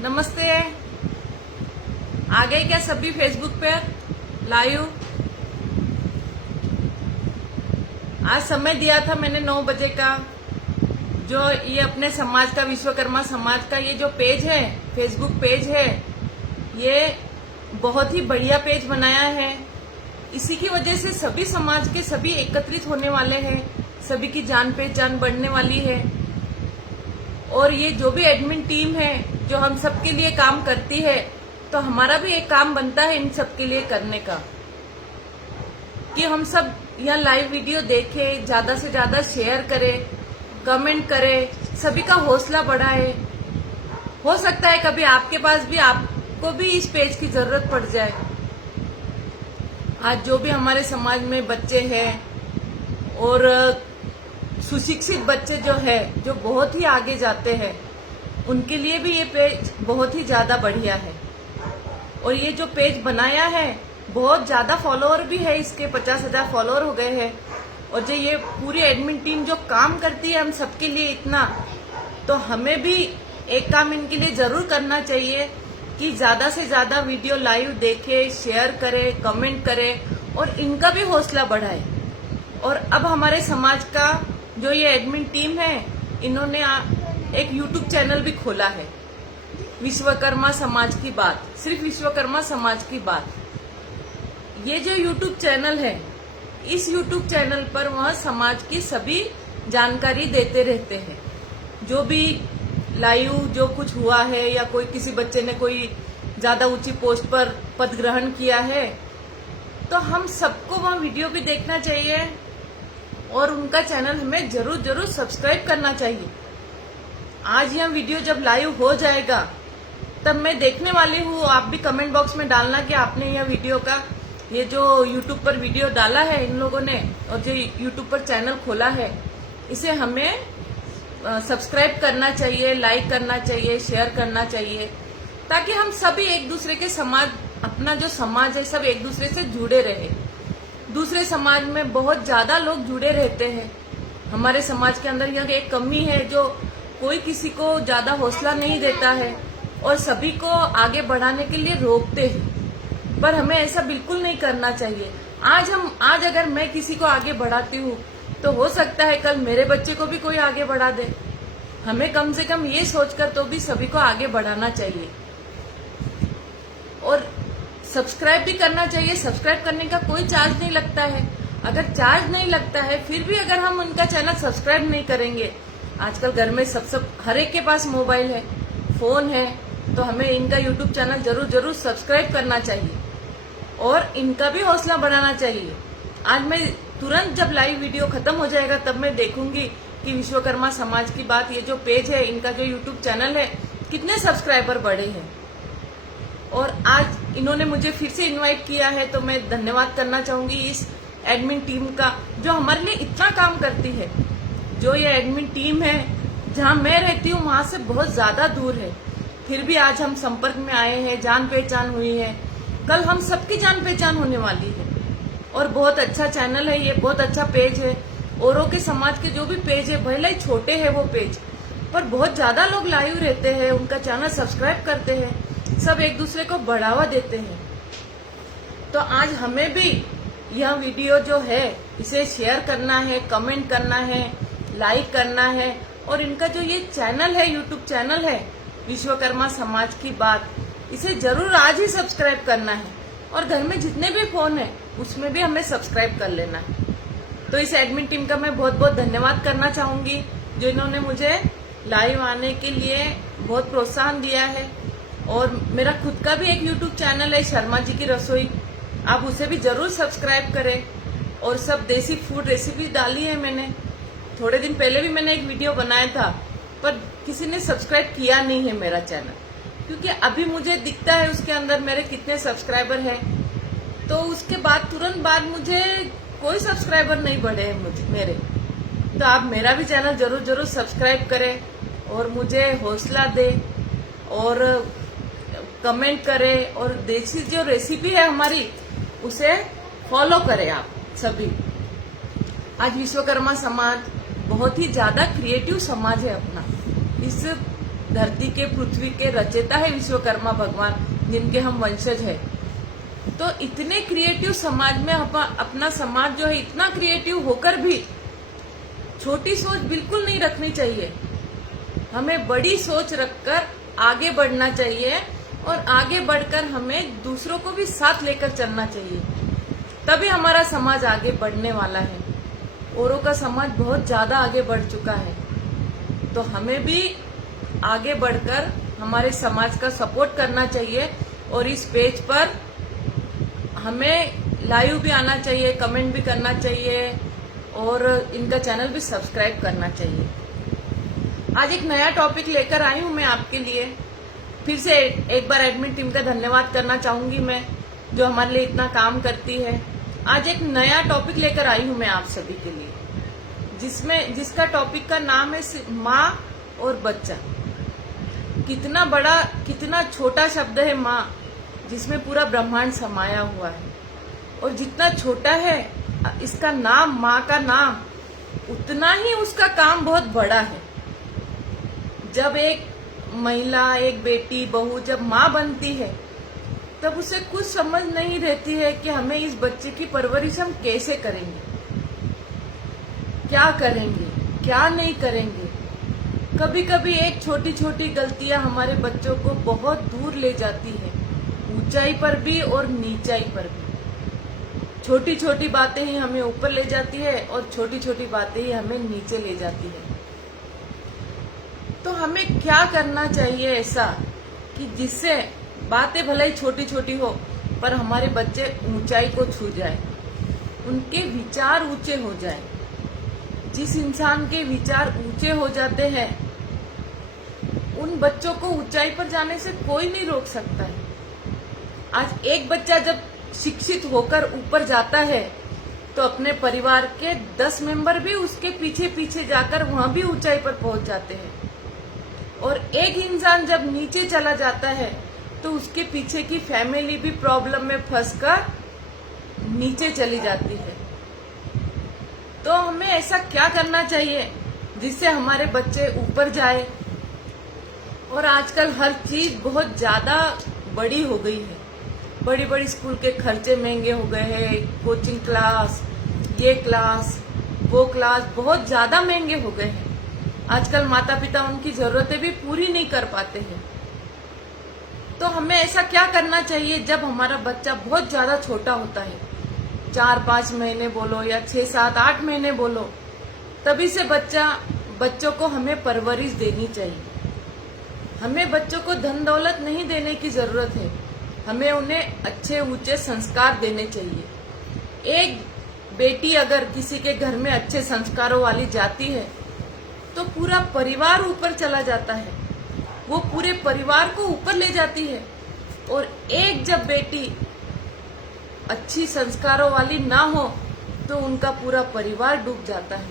नमस्ते। आ गए क्या सभी फेसबुक पे लाइव? आज समय दिया था मैंने 9 बजे का। जो ये अपने समाज का, विश्वकर्मा समाज का ये जो पेज है, फेसबुक पेज है, ये बहुत ही बढ़िया पेज बनाया है। इसी की वजह से सभी समाज के सभी एकत्रित होने वाले हैं, सभी की जान पहचान बढ़ने वाली है। और ये जो भी एडमिन टीम है जो हम सबके लिए काम करती है, तो हमारा भी एक काम बनता है इन सबके लिए करने का कि हम सब यहाँ लाइव वीडियो देखें, ज्यादा से ज्यादा शेयर करें, कमेंट करें, सभी का हौसला बढ़ाए। हो सकता है कभी आपके पास भी, आपको भी इस पेज की जरूरत पड़ जाए। आज जो भी हमारे समाज में बच्चे हैं और सुशिक्षित बच्चे जो है, जो बहुत ही आगे जाते हैं, उनके लिए भी ये पेज बहुत ही ज्यादा बढ़िया है। और ये जो पेज बनाया है, बहुत ज्यादा फॉलोअर भी है इसके, 50,000 फॉलोअर हो गए हैं। और जो ये पूरी एडमिन टीम जो काम करती है हम सबके लिए इतना, तो हमें भी एक काम इनके लिए जरूर करना चाहिए कि ज्यादा से ज्यादा वीडियो लाइव देखे, शेयर करे, कमेंट करे और इनका भी हौसला बढ़ाए। और अब हमारे समाज का जो ये एडमिन टीम है, इन्होंने एक यूट्यूब चैनल भी खोला है, विश्वकर्मा समाज की बात, सिर्फ विश्वकर्मा समाज की बात। ये जो यूट्यूब चैनल है, इस यूट्यूब चैनल पर वह समाज की सभी जानकारी देते रहते हैं। जो भी लाइव जो कुछ हुआ है, या कोई किसी बच्चे ने कोई ज्यादा ऊंची पोस्ट पर पद ग्रहण किया है, तो हम सबको वह वीडियो भी देखना चाहिए और उनका चैनल हमें जरूर जरूर सब्सक्राइब करना चाहिए। आज यह वीडियो जब लाइव हो जाएगा तब मैं देखने वाली हूँ, आप भी कमेंट बॉक्स में डालना कि आपने यह वीडियो का, ये जो यूट्यूब पर वीडियो डाला है इन लोगों ने और जो यूट्यूब पर चैनल खोला है, इसे हमें सब्सक्राइब करना चाहिए, लाइक करना चाहिए, शेयर करना चाहिए, ताकि हम सभी एक दूसरे के समाज, अपना जो समाज है, सब एक दूसरे से जुड़े रहे। दूसरे समाज में बहुत ज्यादा लोग जुड़े रहते हैं। हमारे समाज के अंदर यह एक कमी है, जो कोई किसी को ज्यादा हौसला नहीं देता है और सभी को आगे बढ़ाने के लिए रोकते हैं। पर हमें ऐसा बिल्कुल नहीं करना चाहिए। आज अगर मैं किसी को आगे बढ़ाती हूँ, तो हो सकता है कल मेरे बच्चे को भी कोई आगे बढ़ा दे। हमें कम से कम ये सोचकर तो भी सभी को आगे बढ़ाना चाहिए। और सब्सक्राइब भी करना चाहिए। सब्सक्राइब करने का कोई चार्ज नहीं लगता है। अगर चार्ज नहीं लगता है, फिर भी अगर हम उनका चैनल सब्सक्राइब नहीं करेंगे, आजकल घर में सब हर एक के पास मोबाइल है, फोन है, तो हमें इनका यूट्यूब चैनल जरूर जरूर सब्सक्राइब करना चाहिए और इनका भी हौसला बढ़ाना चाहिए। आज मैं तुरंत जब लाइव वीडियो खत्म हो जाएगा तब मैं देखूंगी कि विश्वकर्मा समाज की बात, ये जो पेज है, इनका जो यूट्यूब चैनल है, कितने सब्सक्राइबर बढ़े हैं। और आज इन्होंने मुझे फिर से इनवाइट किया है, तो मैं धन्यवाद करना चाहूंगी इस एडमिन टीम का, जो हमारे लिए इतना काम करती है। जो ये एडमिन टीम है, जहां मैं रहती हूँ वहां से बहुत ज्यादा दूर है, फिर भी आज हम संपर्क में आए हैं, जान पहचान हुई है। कल हम सबकी जान पहचान होने वाली है। और बहुत अच्छा चैनल है ये, बहुत अच्छा पेज है। औरों के समाज के जो भी पेज है, भले ही छोटे हैं वो पेज, पर बहुत ज्यादा लोग लाइव रहते हैं, उनका चैनल सब्सक्राइब करते हैं, सब एक दूसरे को बढ़ावा देते हैं। तो आज हमें भी यह वीडियो जो है, इसे शेयर करना है, कमेंट करना है, लाइक करना है। और इनका जो ये चैनल है, यूट्यूब चैनल है, विश्वकर्मा समाज की बात, इसे जरूर आज ही सब्सक्राइब करना है। और घर में जितने भी फोन है, उसमें भी हमें सब्सक्राइब कर लेना है। तो इस एडमिन टीम का मैं बहुत बहुत धन्यवाद करना चाहूंगी, जो इन्होंने मुझे लाइव आने के लिए बहुत प्रोत्साहन दिया है। और मेरा खुद का भी एक यूट्यूब चैनल है, शर्मा जी की रसोई, आप उसे भी जरूर सब्सक्राइब करें। और सब देसी फूड रेसिपी डाली है मैंने। थोड़े दिन पहले भी मैंने एक वीडियो बनाया था, पर किसी ने सब्सक्राइब किया नहीं है मेरा चैनल, क्योंकि अभी मुझे दिखता है उसके अंदर मेरे कितने सब्सक्राइबर हैं। तो उसके बाद तुरंत बाद मुझे कोई सब्सक्राइबर नहीं बढ़े हैं मेरे। तो आप मेरा भी चैनल जरूर जरूर सब्सक्राइब करें और मुझे हौसला दे और कमेंट करें। और देसी जो रेसिपी है हमारी, उसे फॉलो करें आप सभी। आज विश्वकर्मा समाज बहुत ही ज्यादा क्रिएटिव समाज है अपना। इस धरती के पृथ्वी के रचयिता है विश्वकर्मा भगवान, जिनके हम वंशज है। तो इतने क्रिएटिव समाज में अपना समाज जो है, इतना क्रिएटिव होकर भी छोटी सोच बिल्कुल नहीं रखनी चाहिए। हमें बड़ी सोच रखकर आगे बढ़ना चाहिए और आगे बढ़कर हमें दूसरों को भी साथ लेकर चलना चाहिए, तभी हमारा समाज आगे बढ़ने वाला है। औरों का समाज बहुत ज्यादा आगे बढ़ चुका है, तो हमें भी आगे बढ़कर हमारे समाज का सपोर्ट करना चाहिए। और इस पेज पर हमें लाइव भी आना चाहिए, कमेंट भी करना चाहिए और इनका चैनल भी सब्सक्राइब करना चाहिए। आज एक नया टॉपिक लेकर आई हूं मैं आपके लिए। फिर से एक बार एडमिन टीम का धन्यवाद करना चाहूंगी मैं, जो हमारे लिए इतना काम करती है। आज एक नया टॉपिक लेकर आई हूं मैं आप सभी के लिए, जिसका टॉपिक का नाम है माँ और बच्चा। कितना बड़ा, कितना छोटा शब्द है माँ, जिसमें पूरा ब्रह्मांड समाया हुआ है। और जितना छोटा है इसका नाम, माँ का नाम, उतना ही उसका काम बहुत बड़ा है। जब एक महिला, एक बेटी, बहू जब माँ बनती है, तब उसे कुछ समझ नहीं रहती है कि हमें इस बच्चे की परवरिश हम कैसे करेंगे, क्या करेंगे, क्या नहीं करेंगे। कभी कभी एक छोटी छोटी गलतियां हमारे बच्चों को बहुत दूर ले जाती है, ऊंचाई पर भी और नीचाई पर भी। छोटी छोटी बातें ही हमें ऊपर ले जाती है और छोटी छोटी बातें ही हमें नीचे ले जाती है। तो हमें क्या करना चाहिए ऐसा कि जिससे बातें भले ही छोटी छोटी हो पर हमारे बच्चे ऊंचाई को छू जाए, उनके विचार ऊंचे हो जाए। जिस इंसान के विचार ऊंचे हो जाते हैं, उन बच्चों को ऊंचाई पर जाने से कोई नहीं रोक सकता है। आज एक बच्चा जब शिक्षित होकर ऊपर जाता है, तो अपने परिवार के 10 मेंबर भी उसके पीछे पीछे जाकर वहां भी ऊंचाई पर पहुंच जाते हैं। और एक इंसान जब नीचे चला जाता है, तो उसके पीछे की फैमिली भी प्रॉब्लम में फंसकर नीचे चली जाती है। तो हमें ऐसा क्या करना चाहिए जिससे हमारे बच्चे ऊपर जाए। और आजकल हर चीज बहुत ज्यादा बड़ी हो गई है, बड़ी बड़ी स्कूल के खर्चे महंगे हो गए हैं, कोचिंग क्लास, ये क्लास, वो क्लास बहुत ज्यादा महंगे हो गए हैं। आजकल माता पिता उनकी जरूरतें भी पूरी नहीं कर पाते हैं। तो हमें ऐसा क्या करना चाहिए, जब हमारा बच्चा बहुत ज्यादा छोटा होता है, 4-5 महीने बोलो या 6-7-8 महीने बोलो, तभी से बच्चों को हमें परवरिश देनी चाहिए। हमें बच्चों को धन दौलत नहीं देने की जरूरत है, हमें उन्हें अच्छे ऊंचे संस्कार देने चाहिए। एक बेटी अगर किसी के घर में अच्छे संस्कारों वाली जाती है, तो पूरा परिवार ऊपर चला जाता है, वो पूरे परिवार को ऊपर ले जाती है। और एक जब बेटी अच्छी संस्कारों वाली ना हो, तो उनका पूरा परिवार डूब जाता है।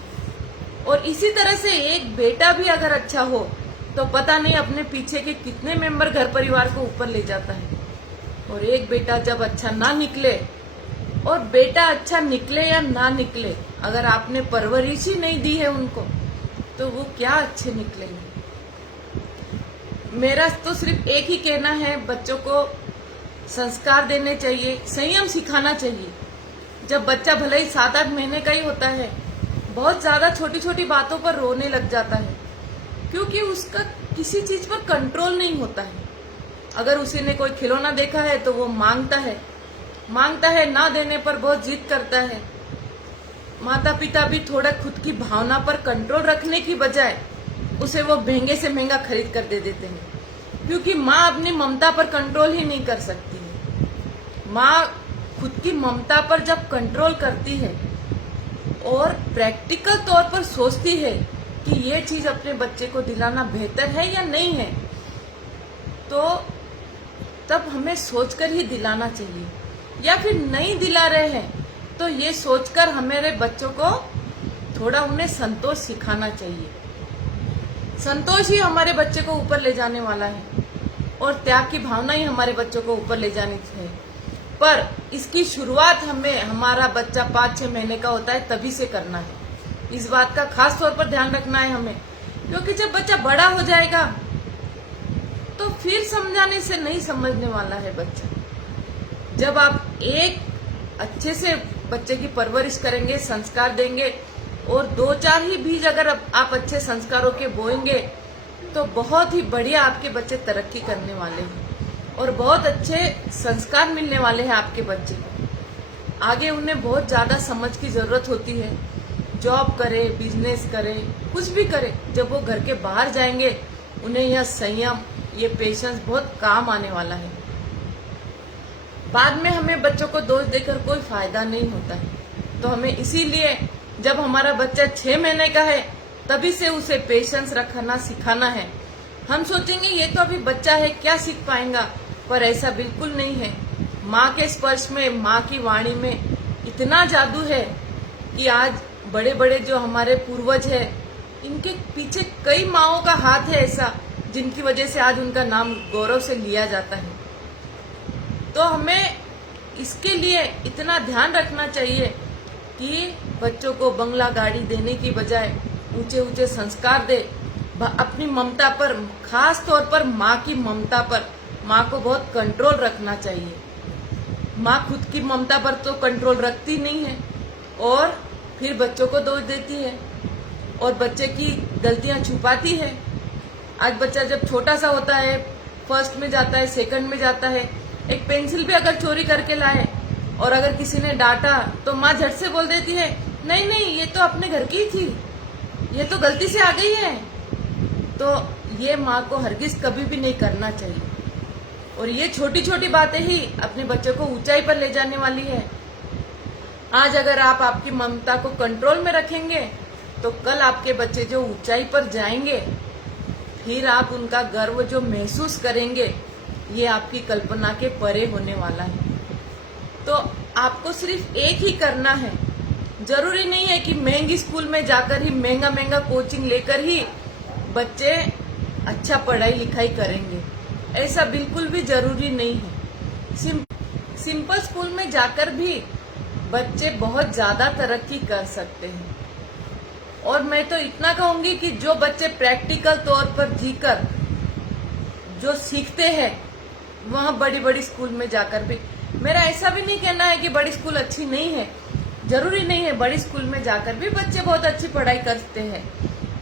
और इसी तरह से एक बेटा भी अगर अच्छा हो, तो पता नहीं अपने पीछे के कितने मेंबर घर परिवार को ऊपर ले जाता है। और एक बेटा जब अच्छा ना निकले, और बेटा अच्छा निकले या ना निकले, अगर आपने परवरिश ही नहीं दी है उनको, तो वो क्या अच्छे निकलेंगे। मेरा तो सिर्फ एक ही कहना है, बच्चों को संस्कार देने चाहिए, संयम सिखाना चाहिए। जब बच्चा भले ही 7-8 महीने का ही होता है, बहुत ज्यादा छोटी छोटी बातों पर रोने लग जाता है, क्योंकि उसका किसी चीज पर कंट्रोल नहीं होता है। अगर उसी ने कोई खिलौना देखा है तो वो मांगता है, ना देने पर बहुत जिद करता है। माता पिता भी थोड़ा खुद की भावना पर कंट्रोल रखने की बजाय उसे वो महंगे से महंगा खरीद कर दे देते हैं, क्योंकि माँ अपनी ममता पर कंट्रोल ही नहीं कर सकती है। माँ खुद की ममता पर जब कंट्रोल करती है और प्रैक्टिकल तौर पर सोचती है कि ये चीज अपने बच्चे को दिलाना बेहतर है या नहीं है, तो तब हमें सोचकर ही दिलाना चाहिए। या फिर नहीं दिला रहे हैं तो ये सोचकर हमारे बच्चों को थोड़ा उन्हें संतोष सिखाना चाहिए। संतोष ही हमारे बच्चे को ऊपर ले जाने वाला है, और त्याग की भावना ही हमारे बच्चों को ऊपर ले जानी चाहिए। पर इसकी शुरुआत हमें, हमारा बच्चा 5-6 महीने का होता है तभी से करना है। इस बात का खास तौर पर ध्यान रखना है हमें, क्योंकि जब बच्चा बड़ा हो जाएगा तो फिर समझाने से नहीं समझने वाला है बच्चा। जब आप एक अच्छे से बच्चे की परवरिश करेंगे, संस्कार देंगे और 2-4 ही बीज अगर आप अच्छे संस्कारों के बोएंगे तो बहुत ही बढ़िया आपके बच्चे तरक्की करने वाले हैं और बहुत अच्छे संस्कार मिलने वाले हैं आपके बच्चे को। आगे उन्हें बहुत ज्यादा समझ की जरूरत होती है, जॉब करे, बिजनेस करे, कुछ भी करे, जब वो घर के बाहर जाएंगे उन्हें यह संयम, ये पेशेंस बहुत काम आने वाला है। बाद में हमें बच्चों को दोष देकर कोई फायदा नहीं होता है। तो हमें इसीलिए जब हमारा बच्चा 6 महीने का है तभी से उसे पेशेंस रखना सिखाना है। हम सोचेंगे ये तो अभी बच्चा है, क्या सीख पाएगा, पर ऐसा बिल्कुल नहीं है। माँ के स्पर्श में, माँ की वाणी में इतना जादू है कि आज बड़े बड़े जो हमारे पूर्वज है, इनके पीछे कई माँओं का हाथ है ऐसा, जिनकी वजह से आज उनका नाम गौरव से लिया जाता है। तो हमें इसके लिए इतना ध्यान रखना चाहिए कि बच्चों को बंगला गाड़ी देने की बजाय ऊंचे ऊंचे संस्कार दे। अपनी ममता पर, खास तौर पर माँ की ममता पर, माँ को बहुत कंट्रोल रखना चाहिए। माँ खुद की ममता पर तो कंट्रोल रखती नहीं है और फिर बच्चों को दोष देती है और बच्चे की गलतियां छुपाती है। आज बच्चा जब छोटा सा होता है, फर्स्ट में जाता है, सेकंड में जाता है, एक पेंसिल भी अगर चोरी करके लाए और अगर किसी ने डांटा तो माँ झट से बोल देती है, नहीं नहीं ये तो अपने घर की थी, ये तो गलती से आ गई है। तो ये माँ को हरगिज कभी भी नहीं करना चाहिए और ये छोटी छोटी बातें ही अपने बच्चे को ऊंचाई पर ले जाने वाली है। आज अगर आप आपकी ममता को कंट्रोल में रखेंगे तो कल आपके बच्चे जो ऊंचाई पर जाएंगे, फिर आप उनका गर्व जो महसूस करेंगे, ये आपकी कल्पना के परे होने वाला है। तो आपको सिर्फ एक ही करना है। जरूरी नहीं है कि महंगी स्कूल में जाकर ही, महंगा महंगा कोचिंग लेकर ही बच्चे अच्छा पढ़ाई लिखाई करेंगे, ऐसा बिल्कुल भी जरूरी नहीं है। सिंपल स्कूल में जाकर भी बच्चे बहुत ज्यादा तरक्की कर सकते हैं। और मैं तो इतना कहूंगी कि जो बच्चे प्रैक्टिकल तौर पर जीकर जो सीखते हैं, वहाँ बड़ी बड़ी स्कूल में जाकर भी, मेरा ऐसा भी नहीं कहना है कि बड़ी स्कूल अच्छी नहीं है, जरूरी नहीं है, बड़ी स्कूल में जाकर भी बच्चे बहुत अच्छी पढ़ाई करते हैं,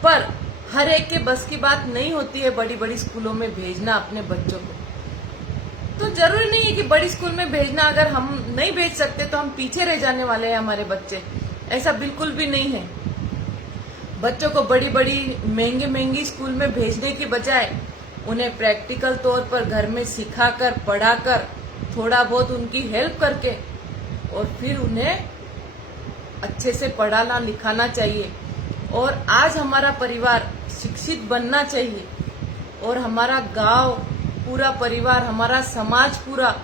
पर हर एक के बस की बात नहीं होती है बड़ी बड़ी स्कूलों में भेजना अपने बच्चों को। तो जरूरी नहीं है कि बड़ी स्कूल में भेजना, अगर हम नहीं भेज सकते तो हम पीछे रह जाने वाले हैं हमारे बच्चे, ऐसा बिल्कुल भी नहीं है। बच्चों को बड़ी बड़ी महंगी स्कूल में भेजने की बजाय उन्हें प्रैक्टिकल तौर पर घर में सिखाकर, पढ़ाकर, थोड़ा बहुत उनकी हेल्प करके और फिर उन्हें अच्छे से पढ़ाना लिखाना चाहिए। और आज हमारा परिवार शिक्षित बनना चाहिए और हमारा गांव, पूरा परिवार, हमारा समाज पूरा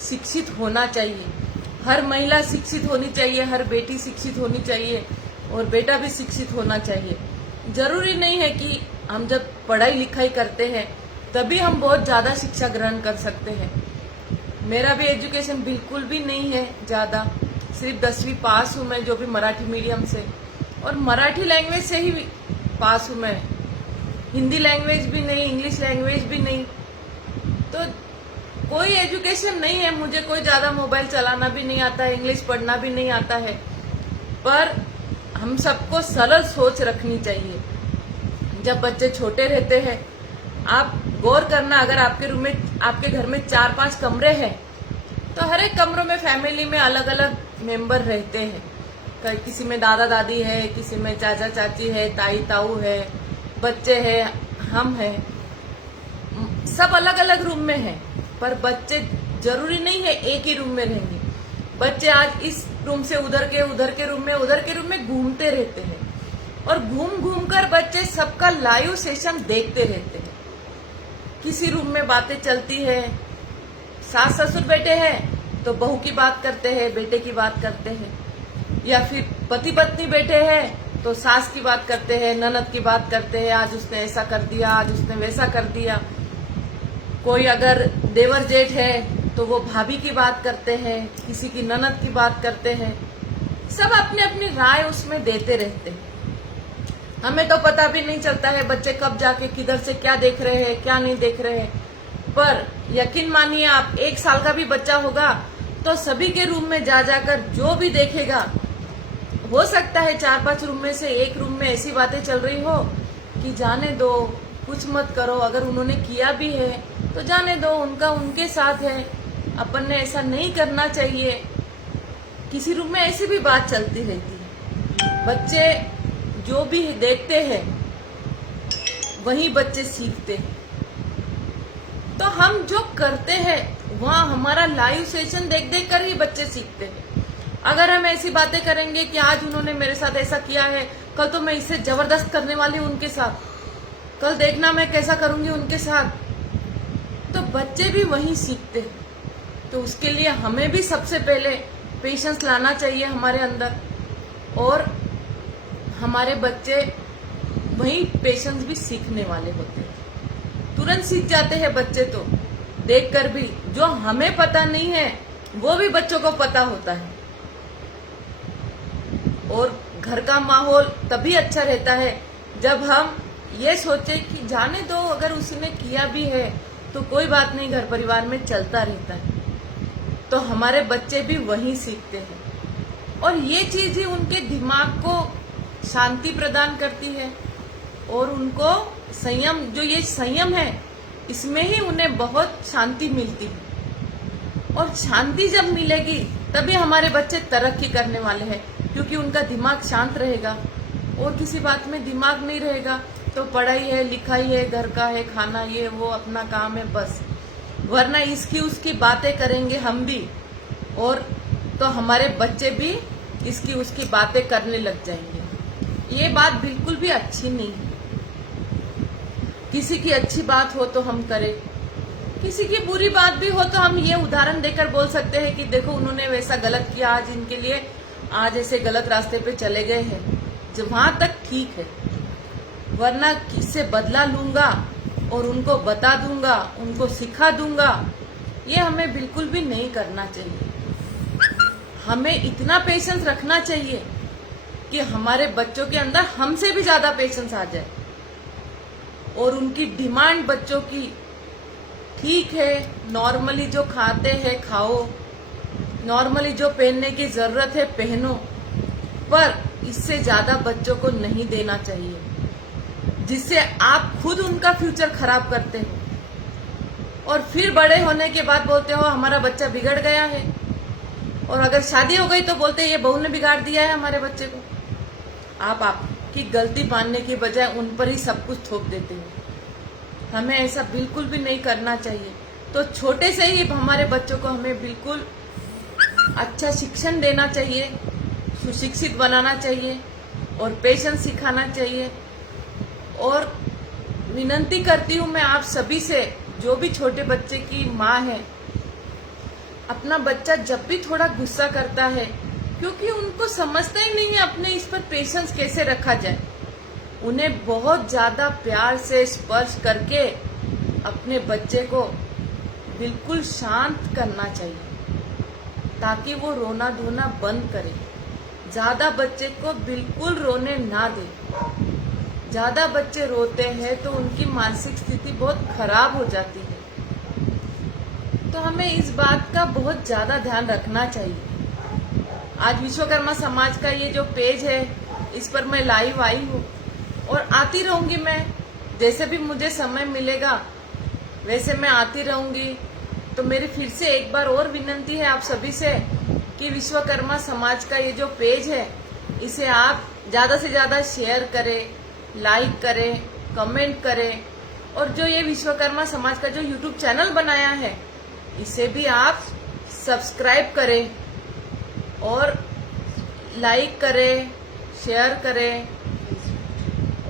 शिक्षित होना चाहिए। हर महिला शिक्षित होनी चाहिए, हर बेटी शिक्षित होनी चाहिए और बेटा भी शिक्षित होना चाहिए। जरूरी नहीं है कि हम जब पढ़ाई लिखाई करते हैं तभी हम बहुत ज्यादा शिक्षा ग्रहण कर सकते हैं। मेरा भी एजुकेशन बिल्कुल भी नहीं है ज्यादा, सिर्फ 10वीं पास हूँ मैं, जो भी मराठी मीडियम से, और मराठी लैंग्वेज से ही पास हूँ मैं, हिंदी लैंग्वेज भी नहीं, इंग्लिश लैंग्वेज भी नहीं। तो कोई एजुकेशन नहीं है मुझे, कोई ज्यादा मोबाइल चलाना भी नहीं आता है, इंग्लिश पढ़ना भी नहीं आता है, पर हम सबको सरल सोच रखनी चाहिए। जब बच्चे छोटे रहते हैं, आप गौर करना, अगर आपके घर में 4-5 कमरे हैं तो हर एक कमरों में फैमिली में अलग अलग मेंबर रहते हैं। किसी में दादा दादी है, किसी में चाचा चाची है, ताई ताऊ है, बच्चे हैं, हम हैं, सब अलग अलग रूम में हैं, पर बच्चे जरूरी नहीं है एक ही रूम में रहेंगे। बच्चे आज इस रूम से उधर के रूम में घूमते रहते हैं और घूम घूम कर बच्चे सबका लाइव सेशन देखते रहते हैं। किसी रूम में बातें चलती है, सास ससुर बैठे हैं तो बहू की बात करते हैं, बेटे की बात करते हैं, या फिर पति पत्नी बैठे हैं तो सास की बात करते हैं, ननद की बात करते हैं, आज उसने ऐसा कर दिया, आज उसने वैसा कर दिया। कोई अगर देवर जेठ है तो वो भाभी की बात करते हैं, किसी की ननद की बात करते हैं, सब अपनी अपनी राय उसमें देते रहते हैं। हमें तो पता भी नहीं चलता है बच्चे कब जाके किधर से क्या देख रहे हैं, क्या नहीं देख रहे हैं। पर यकीन मानिए आप 1 साल का भी बच्चा होगा तो सभी के रूम में जा जाकर जो भी देखेगा, हो सकता है 4-5 रूम में से एक रूम में ऐसी बातें चल रही हो कि जाने दो, कुछ मत करो, अगर उन्होंने किया भी है तो जाने दो, उनका उनके साथ है, अपन ने ऐसा नहीं करना चाहिए। किसी रूम में ऐसी भी बात चलती रहती है। बच्चे जो भी देखते हैं वही बच्चे सीखते हैं। तो हम जो करते हैं वहाँ हमारा लाइव सेशन देख देख कर ही बच्चे सीखते हैं। अगर हम ऐसी बातें करेंगे कि आज उन्होंने मेरे साथ ऐसा किया है, कल तो मैं इससे जबरदस्त करने वाली हूँ उनके साथ, कल देखना मैं कैसा करूंगी उनके साथ, तो बच्चे भी वही सीखते हैं। तो उसके लिए हमें भी सबसे पहले पेशेंस लाना चाहिए हमारे अंदर, और हमारे बच्चे वही पेशेंस भी सीखने वाले होते हैं। तुरंत सीख जाते हैं बच्चे तो देखकर भी, जो हमें पता नहीं है वो भी बच्चों को पता होता है। और घर का माहौल तभी अच्छा रहता है जब हम ये सोचे कि जाने दो, अगर उसने किया भी है तो कोई बात नहीं, घर परिवार में चलता रहता है। तो हमारे बच्चे भी वही सीखते हैं और ये चीज ही उनके दिमाग को शांति प्रदान करती है और उनको संयम, जो ये संयम है इसमें ही उन्हें बहुत शांति मिलती है। और शांति जब मिलेगी तभी हमारे बच्चे तरक्की करने वाले हैं, क्योंकि उनका दिमाग शांत रहेगा और किसी बात में दिमाग नहीं रहेगा तो पढ़ाई है, लिखाई है, घर का है, खाना, ये वो अपना काम है बस। वरना इसकी उसकी बातें करेंगे हम भी, और तो हमारे बच्चे भी इसकी उसकी बातें करने लग जाएंगे। ये बात बिल्कुल भी अच्छी नहीं है। किसी की अच्छी बात हो तो हम करें, किसी की बुरी बात भी हो तो हम ये उदाहरण देकर बोल सकते हैं कि देखो उन्होंने वैसा गलत किया, आज इनके लिए आज ऐसे गलत रास्ते पे चले गए हैं, जो वहां तक ठीक है। वरना किससे बदला लूंगा और उनको बता दूंगा, उनको सिखा दूंगा, ये हमें बिल्कुल भी नहीं करना चाहिए। हमें इतना पेशेंस रखना चाहिए कि हमारे बच्चों के अंदर हमसे भी ज्यादा पेशेंस आ जाए और उनकी डिमांड बच्चों की ठीक है, नॉर्मली जो खाते हैं खाओ, नॉर्मली जो पहनने की जरूरत है पहनो, पर इससे ज्यादा बच्चों को नहीं देना चाहिए, जिससे आप खुद उनका फ्यूचर खराब करते हो और फिर बड़े होने के बाद बोलते हो हमारा बच्चा बिगड़ गया है। और अगर शादी हो गई तो बोलते हैं ये बहू ने बिगाड़ दिया है हमारे बच्चे को। आप आपकी गलती मानने की बजाय उन पर ही सब कुछ थोप देते हो। हमें ऐसा बिल्कुल भी नहीं करना चाहिए। तो छोटे से ही हमारे बच्चों को हमें बिल्कुल अच्छा शिक्षण देना चाहिए, सुशिक्षित बनाना चाहिए और पेशेंस सिखाना चाहिए। और विनती करती हूँ मैं आप सभी से, जो भी छोटे बच्चे की माँ है, अपना बच्चा जब भी थोड़ा गुस्सा करता है, क्योंकि उनको समझता ही नहीं है अपने इस पर पेशेंस कैसे रखा जाए, उन्हें बहुत ज्यादा प्यार से स्पर्श करके अपने बच्चे को बिल्कुल शांत करना चाहिए, ताकि वो रोना धोना बंद करे। ज्यादा बच्चे को बिल्कुल रोने ना दे। ज्यादा बच्चे रोते हैं तो उनकी मानसिक स्थिति बहुत खराब हो जाती है। तो हमें इस बात का बहुत ज्यादा ध्यान रखना चाहिए। आज विश्वकर्मा समाज का ये जो पेज है, इस पर मैं लाइव आई हूँ और आती रहूंगी। मैं जैसे भी मुझे समय मिलेगा वैसे मैं आती रहूंगी। तो मेरी फिर से एक बार और विनती है आप सभी से कि विश्वकर्मा समाज का ये जो पेज है, इसे आप ज्यादा से ज्यादा शेयर करें, लाइक करें, कमेंट करें, और जो ये विश्वकर्मा समाज का जो यूट्यूब चैनल बनाया है, इसे भी आप सब्सक्राइब करें और लाइक करें, शेयर करें।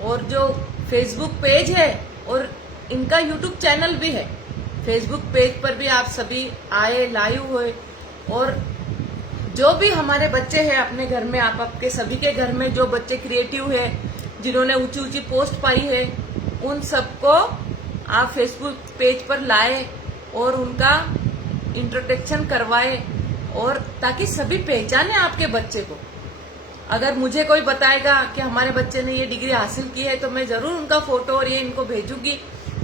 और जो फेसबुक पेज है और इनका यूट्यूब चैनल भी है, फेसबुक पेज पर भी आप सभी आए, लाइव हुए। और जो भी हमारे बच्चे हैं अपने घर में, आप आपके सभी के घर में जो बच्चे क्रिएटिव है, जिन्होंने ऊंची ऊंची पोस्ट पाई है, उन सबको आप फेसबुक पेज पर लाए और उनका इंट्रोडक्शन करवाए, और ताकि सभी पहचाने आपके बच्चे को। अगर मुझे कोई बताएगा कि हमारे बच्चे ने ये डिग्री हासिल की है तो मैं जरूर उनका फोटो और ये इनको भेजूंगी,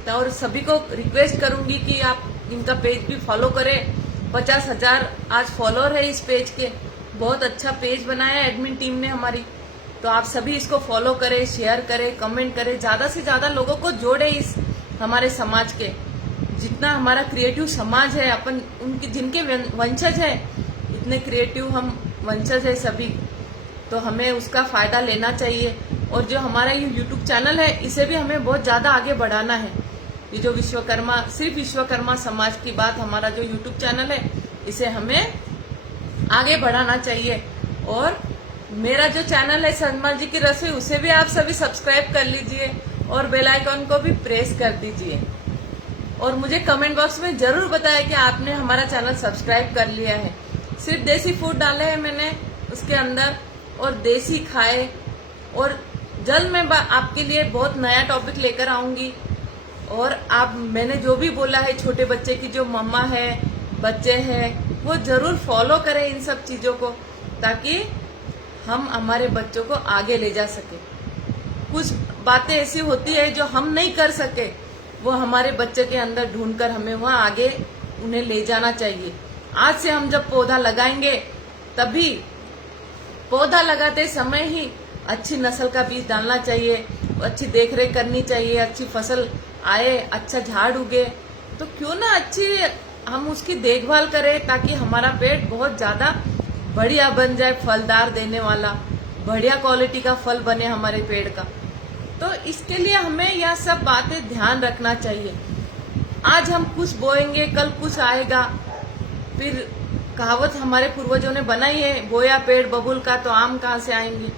और सभी को रिक्वेस्ट करूंगी कि आप इनका पेज भी फॉलो करें। 50,000 आज फॉलोअर है इस पेज के। बहुत अच्छा पेज बनाया एडमिन टीम ने हमारी। तो आप सभी इसको फॉलो करें, शेयर करें, कमेंट करें, ज्यादा से ज्यादा लोगों को जोड़े इस हमारे समाज के। जितना हमारा क्रिएटिव समाज है, अपन उनके जिनके वंशज है, इतने क्रिएटिव हम वंशज है सभी, तो हमें उसका फायदा लेना चाहिए। और जो हमारा ये यूट्यूब चैनल है, इसे भी हमें बहुत ज्यादा आगे बढ़ाना है। ये जो विश्वकर्मा, सिर्फ विश्वकर्मा समाज की बात, हमारा जो यूट्यूब चैनल है, इसे हमें आगे बढ़ाना चाहिए। और मेरा जो चैनल है सनमल जी की रसोई, उसे भी आप सभी सब्सक्राइब कर लीजिए और बेल आइकॉन को भी प्रेस कर दीजिए। और मुझे कमेंट बॉक्स में जरूर बताएं कि आपने हमारा चैनल सब्सक्राइब कर लिया है। सिर्फ देसी फूड डाले हैं मैंने उसके अंदर, और देसी खाए। और जल्द मैं आपके लिए बहुत नया टॉपिक लेकर आऊंगी। और आप, मैंने जो भी बोला है, छोटे बच्चे की जो मम्मा है, बच्चे हैं, वो जरूर फॉलो करें इन सब चीजों को, ताकि हम हमारे बच्चों को आगे ले जा सके। कुछ बातें ऐसी होती है जो हम नहीं कर सके, वो हमारे बच्चे के अंदर ढूंढकर हमें वहां आगे उन्हें ले जाना चाहिए। आज से हम जब पौधा लगाएंगे, तभी पौधा लगाते समय ही अच्छी नस्ल का बीज डालना चाहिए, अच्छी देखरेख करनी चाहिए, अच्छी फसल आए, अच्छा झाड़ उगे, तो क्यों ना अच्छी हम उसकी देखभाल करें, ताकि हमारा पेड़ बहुत ज्यादा बढ़िया बन जाए, फलदार देने वाला, बढ़िया क्वालिटी का फल बने हमारे पेड़ का। तो इसके लिए हमें यह सब बातें ध्यान रखना चाहिए। आज हम कुछ बोएंगे, कल कुछ आएगा। फिर कहावत हमारे पूर्वजों ने बनाई है, बोया पेड़ बबुल का तो आम कहाँ से आएंगे।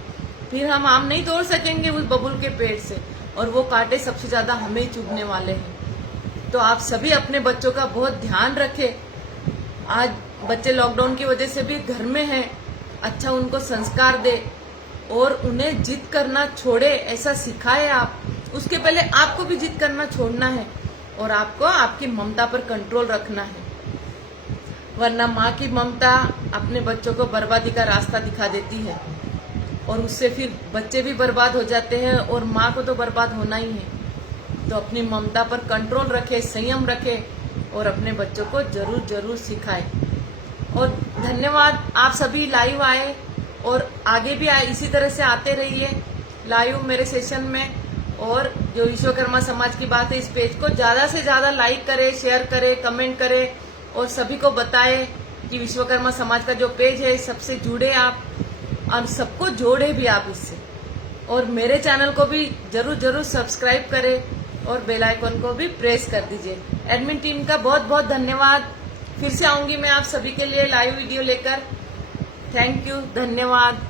फिर हम आम नहीं तोड़ सकेंगे उस बबुल के पेड़ से, और वो कांटे सबसे ज्यादा हमें ही चुभने वाले हैं। तो आप सभी अपने बच्चों का बहुत ध्यान रखें। आज बच्चे लॉकडाउन की वजह से भी घर में हैं, अच्छा उनको संस्कार दे और उन्हें जिद करना छोड़े, ऐसा सिखाए आप। उसके पहले आपको भी जिद करना छोड़ना है, और आपको आपकी ममता पर कंट्रोल रखना है। वरना माँ की ममता अपने बच्चों को बर्बादी का रास्ता दिखा देती है, और उससे फिर बच्चे भी बर्बाद हो जाते हैं, और माँ को तो बर्बाद होना ही है। तो अपनी ममता पर कंट्रोल रखे, संयम रखे, और अपने बच्चों को जरूर जरूर सिखाए। और धन्यवाद, आप सभी लाइव आए और आगे भी आए, इसी तरह से आते रहिए लाइव मेरे सेशन में। और जो विश्वकर्मा समाज की बात है, इस पेज को ज्यादा से ज्यादा लाइक करें, शेयर करें, कमेंट करें, और सभी को बताएं कि विश्वकर्मा समाज का जो पेज है, सबसे जुड़े आप, और सबको जोड़े भी आप इससे। और मेरे चैनल को भी जरूर जरूर सब्सक्राइब करें और बेल आइकन को भी प्रेस कर दीजिए। एडमिन टीम का बहुत बहुत धन्यवाद। फिर से आऊंगी मैं आप सभी के लिए लाइव वीडियो लेकर। थैंक यू, धन्यवाद।